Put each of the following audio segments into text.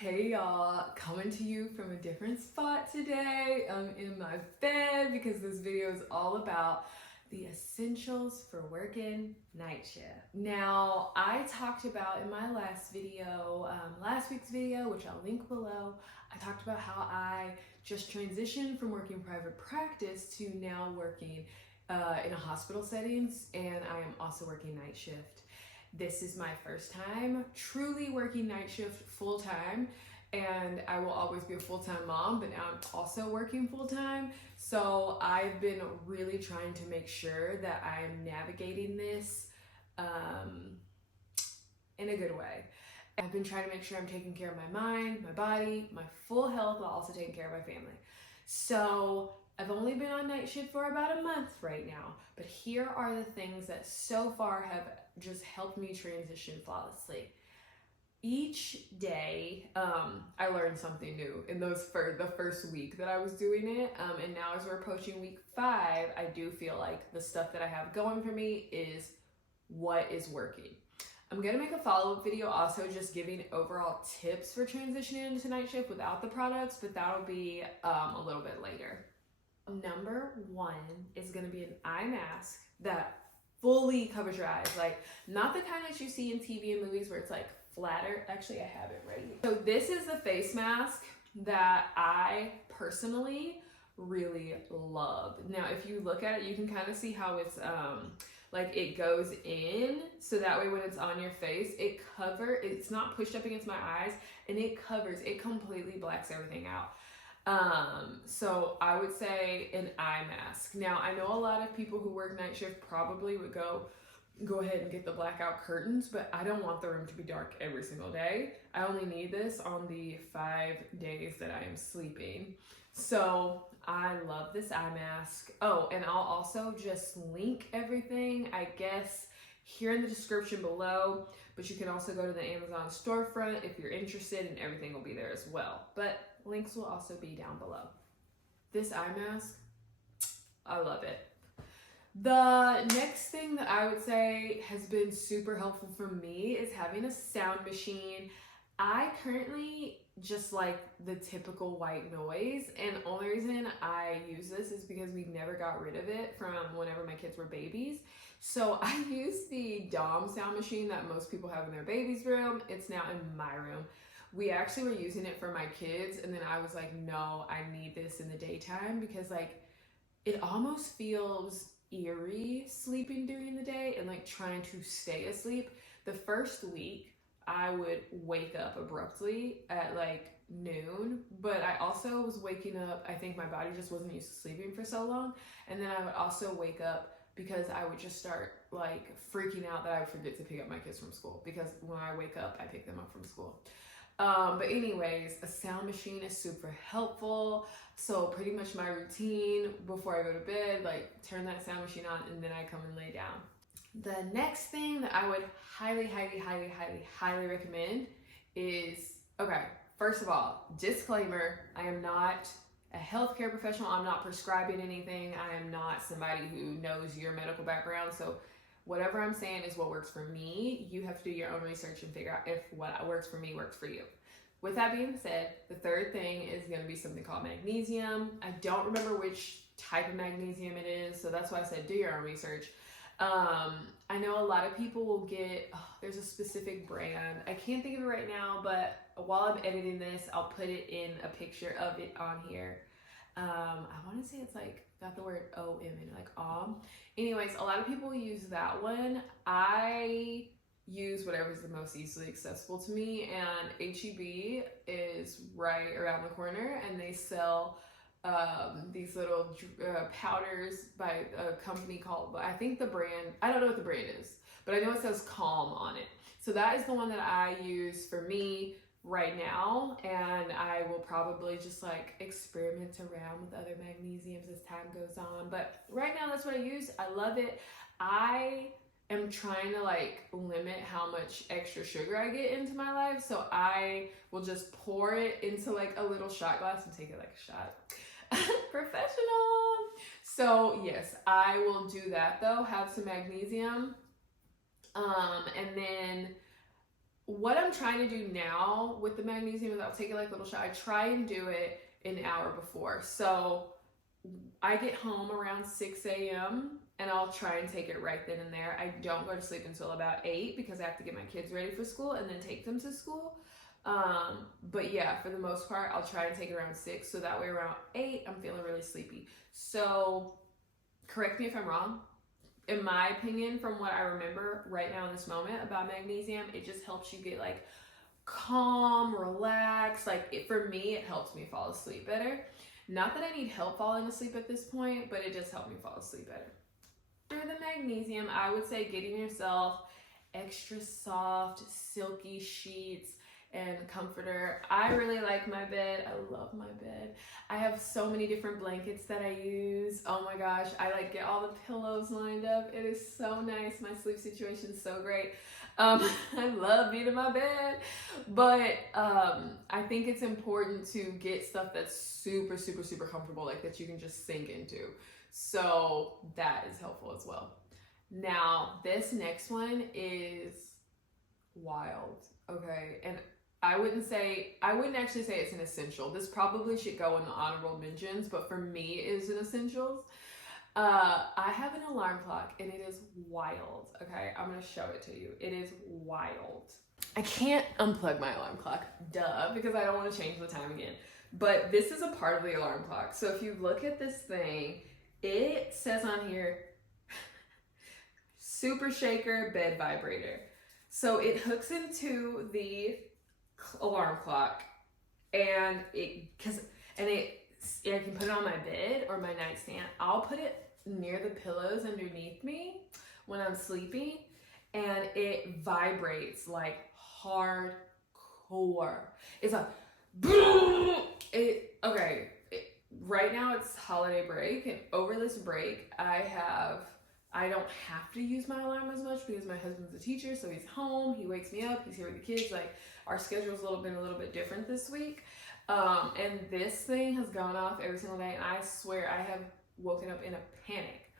Hey y'all, coming to you from a different spot today. I'm in my bed because this video is all about the essentials for working night shift. Now, I talked about in my last video, last week's video, which I'll link below, I talked about how I just transitioned from working private practice to now working in a hospital settings, and I am also working night shift. This is my first time truly working night shift full time, and I will always be a full-time mom, but now I'm also working full-time. So I've been really trying to make sure that I'm navigating this in a good way. I've been trying to make sure I'm taking care of my mind, my body, my full health, while also taking care of my family. So I've only been on night shift for about a month right now, but here are the things that so far have just helped me transition flawlessly. Each day, I learned something new in the first week that I was doing it, and now as we're approaching week 5, I do feel like the stuff that I have going for me is what is working. I'm gonna make a follow-up video also just giving overall tips for transitioning into night shift without the products, but that'll be a little bit later. Number 1 is gonna be an eye mask that fully covers your eyes, like not the kind that you see in TV and movies where it's like flatter. Actually, I have it right here. So this is the face mask that I personally really love. Now, if you look at it, you can kind of see how it's like it goes in, so that way when it's on your face, it's not pushed up against my eyes, and it completely blacks everything out. So I would say an eye mask. Now, I know a lot of people who work night shift probably would go ahead and get the blackout curtains, but I don't want the room to be dark every single day. I only need this on the 5 days that I am sleeping. So I love this eye mask. Oh, and I'll also just link everything, I guess, here in the description below, but you can also go to the Amazon storefront if you're interested, and everything will be there as well. But links will also be down below. This eye mask, I love it. The next thing that I would say has been super helpful for me is having a sound machine. I currently just like the typical white noise, and the only reason I use this is because we never got rid of it from whenever my kids were babies. So I use the Dom sound machine that most people have in their baby's room. It's now in my room. We actually were using it for my kids, and then I was like, no, I need this in the daytime because like it almost feels eerie sleeping during the day and like trying to stay asleep. The first week I would wake up abruptly at like noon, but I also was waking up, I think my body just wasn't used to sleeping for so long, and then I would also wake up because I would just start like freaking out that I would forget to pick up my kids from school, because when I wake up I pick them up from school. But anyways, a sound machine is super helpful. So pretty much my routine before I go to bed, like turn that sound machine on, and then I come and lay down. The next thing that I would highly recommend is, okay, first of all, disclaimer, I am not a healthcare professional. I'm not prescribing anything. I am not somebody who knows your medical background. So whatever I'm saying is what works for me. You have to do your own research and figure out if what works for me works for you. With that being said, the third thing is going to be something called magnesium. I don't remember which type of magnesium it is, so that's why I said do your own research. I know a lot of people will get, there's a specific brand. I can't think of it right now, but while I'm editing this, I'll put it in a picture of it on here. I want to say it's like got the word O in it, like Anyways, a lot of people use that one. I use whatever is the most easily accessible to me, and HEB is right around the corner, and they sell these little powders by a company called, I think the brand, I don't know what the brand is, but I know it says Calm on it. So that is the one that I use for me right now, and I will probably just like experiment around with other magnesiums as time goes on, but right now that's what I use. I love it. I am trying to like limit how much extra sugar I get into my life, so I will just pour it into like a little shot glass and take it like a shot. Professional. So yes, I will do that though, have some magnesium, and then what I'm trying to do now with the magnesium is I'll take it like a little shot. I try and do it an hour before. So I get home around 6 a.m. and I'll try and take it right then and there. I don't go to sleep until about 8 because I have to get my kids ready for school and then take them to school. But yeah, for the most part, I'll try and take it around 6. So that way around 8, I'm feeling really sleepy. So correct me if I'm wrong. In my opinion, from what I remember right now in this moment about magnesium, it just helps you get like calm, relaxed. Like for me, it helps me fall asleep better. Not that I need help falling asleep at this point, but it just helped me fall asleep better. For the magnesium, I would say getting yourself extra soft, silky sheets and comforter. I really like my bed. I love my bed. I have so many different blankets that I use. Oh my gosh, I like get all the pillows lined up. It is so nice. My sleep situation is so great. I love being in my bed, but I think it's important to get stuff that's super, super, super comfortable, like that you can just sink into. So that is helpful as well. Now, this next one is wild, okay? And I wouldn't actually say it's an essential. This probably should go in the honorable mentions, but for me, it is an essentials. I have an alarm clock and it is wild, okay? I'm gonna show it to you. It is wild. I can't unplug my alarm clock, duh, because I don't wanna change the time again. But this is a part of the alarm clock. So if you look at this thing, it says on here, super shaker bed vibrator. So it hooks into the alarm clock and I can put it on my bed or my nightstand. I'll put it near the pillows underneath me when I'm sleeping and it vibrates like hardcore. It's like right now it's holiday break and over this break I don't have to use my alarm as much because my husband's a teacher, so he's home, he wakes me up, he's here with the kids. Like our schedule's been a little bit different this week. And this thing has gone off every single day and I swear I have woken up in a panic.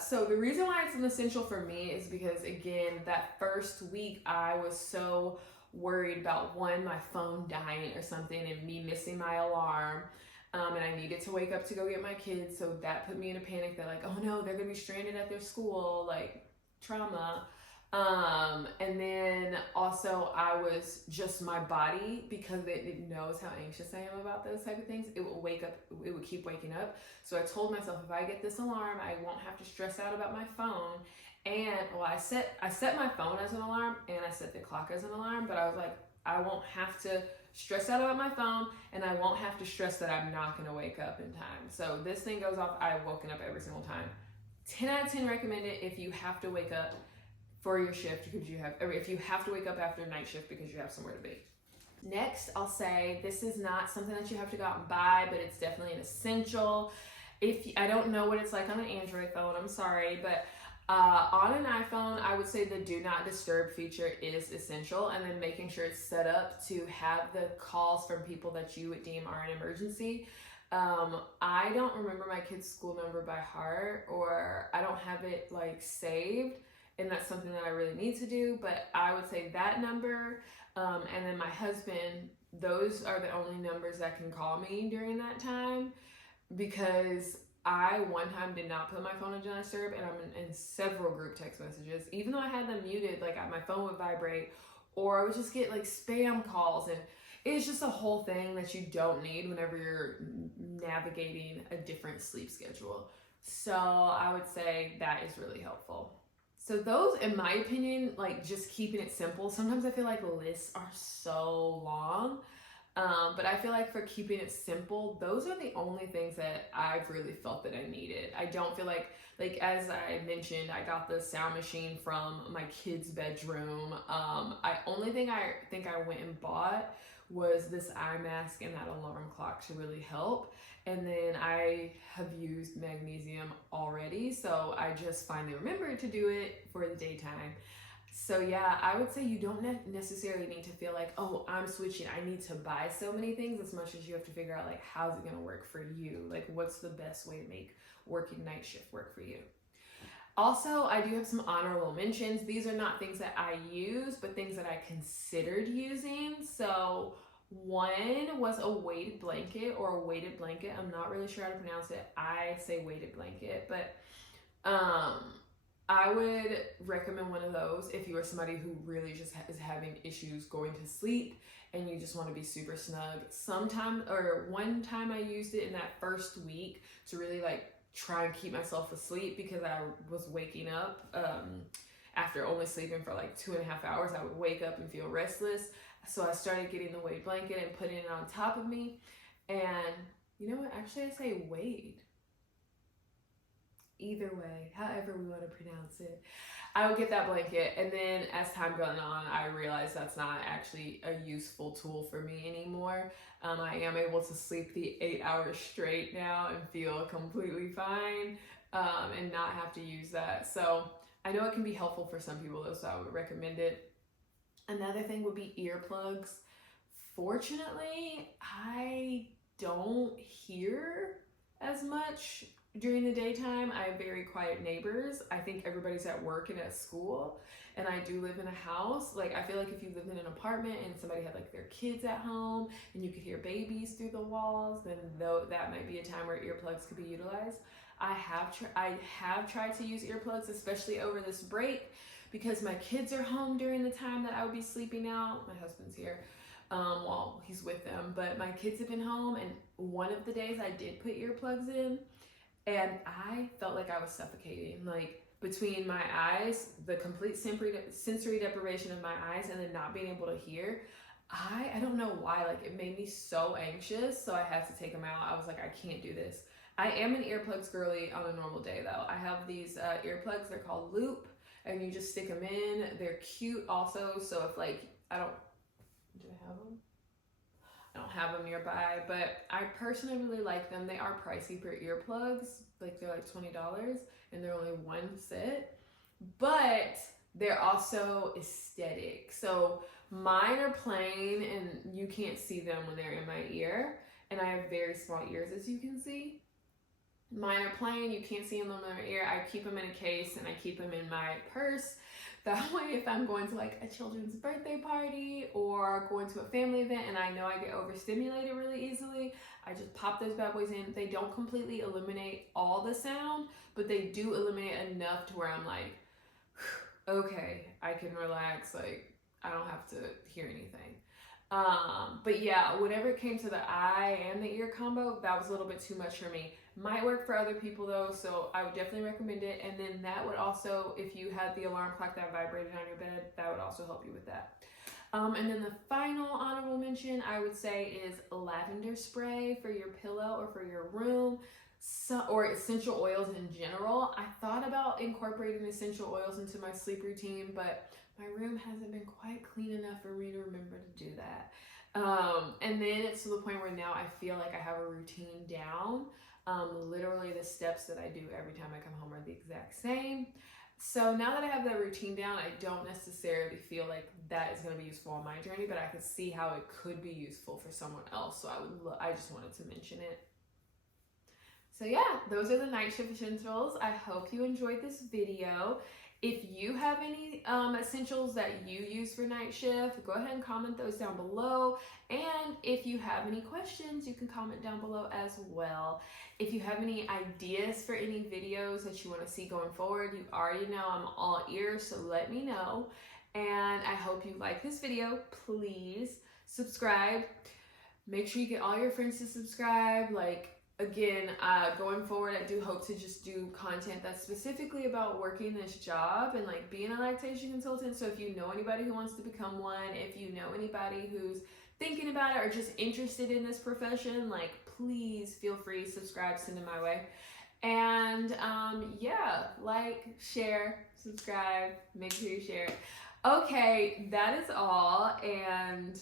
So the reason why it's an essential for me is because again, that first week I was so worried about my phone dying or something and me missing my alarm. And I needed to wake up to go get my kids, so that put me in a panic that like, oh no, they're gonna be stranded at their school, like trauma. And then also I was just my body, because it knows how anxious I am about those type of things. It would wake up, it would keep waking up. So I told myself if I get this alarm, I won't have to stress out about my phone. And well, I set my phone as an alarm and I set the clock as an alarm, but I was like, I won't have to stress out about my phone and I won't have to stress that I'm not going to wake up in time. So this thing goes off, I've woken up every single time. 10 out of 10 recommend it if you have to wake up for your shift because if you have to wake up after night shift because you have somewhere to be. Next, I'll say this is not something that you have to go out and buy, but it's definitely an essential. I don't know what it's like on an Android phone, I'm sorry, but on an iPhone, I would say the do not disturb feature is essential, and then making sure it's set up to have the calls from people that you would deem are an emergency. I don't remember my kid's school number by heart, or I don't have it like saved, and that's something that I really need to do, but I would say that number, and then my husband, those are the only numbers that can call me during that time, because I one time did not put my phone on do not disturb, and I'm in several group text messages. Even though I had them muted, like my phone would vibrate, or I would just get like spam calls, and it's just a whole thing that you don't need whenever you're navigating a different sleep schedule. So I would say that is really helpful. So those, in my opinion, like just keeping it simple. Sometimes I feel like lists are so long. But I feel like for keeping it simple, those are the only things that I've really felt that I needed. I don't feel like as I mentioned, I got the sound machine from my kid's bedroom. Only thing I think I went and bought was this eye mask and that alarm clock to really help. And then I have used magnesium already, so I just finally remembered to do it for the daytime. So yeah, I would say you don't necessarily need to feel like, oh, I'm switching, I need to buy so many things, as much as you have to figure out like, how's it gonna work for you? Like, what's the best way to make working night shift work for you? Also, I do have some honorable mentions. These are not things that I use, but things that I considered using. So one was a weighted blanket or a weighted blanket. I'm not really sure how to pronounce it. I say weighted blanket, but I would recommend one of those if you are somebody who really just is having issues going to sleep and you just want to be super snug. One time I used it in that first week to really like try and keep myself asleep because I was waking up after only sleeping for like 2.5 hours. I would wake up and feel restless. So I started getting the weighted blanket and putting it on top of me. And you know what? Actually, I say weighted. Either way, however we want to pronounce it, I would get that blanket, and then as time going on, I realized that's not actually a useful tool for me anymore. I am able to sleep the 8 hours straight now and feel completely fine, and not have to use that. So I know it can be helpful for some people though, so I would recommend it. Another thing would be earplugs. Fortunately, I don't hear as much during the daytime. I have very quiet neighbors. I think everybody's at work and at school, and I do live in a house. Like, I feel like if you lived in an apartment and somebody had like their kids at home and you could hear babies through the walls, then that might be a time where earplugs could be utilized. I have tried to use earplugs, especially over this break, because my kids are home during the time that I would be sleeping out. My husband's here while he's with them, but my kids have been home, and one of the days I did put earplugs in, and I felt like I was suffocating, like between my eyes, the complete sensory deprivation of my eyes, and then not being able to hear. I don't know why, like it made me so anxious, so I had to take them out. I was like, I can't do this. I am an earplugs girly on a normal day though. I have these earplugs, they're called Loop, and you just stick them in. They're cute also, so if like, do I have them? I don't have them nearby, but I personally really like them. They are pricey for earplugs, like they're like $20 and they're only one set, but they're also aesthetic. So mine are plain and you can't see them when they're in my ear, and I have very small ears, as you can see. Mine are plain, you can't see them in my ear. I keep them in a case and I keep them in my purse. That way, if I'm going to like a children's birthday party or going to a family event and I know I get overstimulated really easily, I just pop those bad boys in. They don't completely eliminate all the sound, but they do eliminate enough to where I'm like, okay, I can relax. Like, I don't have to hear anything. But yeah, whenever it came to the eye and the ear combo, that was a little bit too much for me. Might work for other people though, so I would definitely recommend it. And then that would also, if you had the alarm clock that vibrated on your bed, that would also help you with that. And then the final honorable mention I would say is lavender spray for your pillow or for your room, or essential oils in general. I thought about incorporating essential oils into my sleep routine, but my room hasn't been quite clean enough for me to remember to do that. And then it's to the point where now I feel like I have a routine down. Literally the steps that I do every time I come home are the exact same. So now that I have that routine down, I don't necessarily feel like that is going to be useful on my journey, but I could see how it could be useful for someone else. So I just wanted to mention it. So yeah, those are the night shift essentials. I hope you enjoyed this video. If you have any essentials that you use for night shift, go ahead and comment those down below. And if you have any questions, you can comment down below as well. If you have any ideas for any videos that you want to see going forward, you already know I'm all ears, so let me know. And I hope you like this video. Please subscribe. Make sure you get all your friends to subscribe. Again, going forward, I do hope to just do content that's specifically about working this job and like being a lactation consultant. So if you know anybody who wants to become one, if you know anybody who's thinking about it or just interested in this profession, like please feel free, subscribe, send them my way. And yeah, like, share, subscribe, make sure you share it. Okay, that is all. And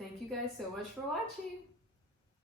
thank you guys so much for watching.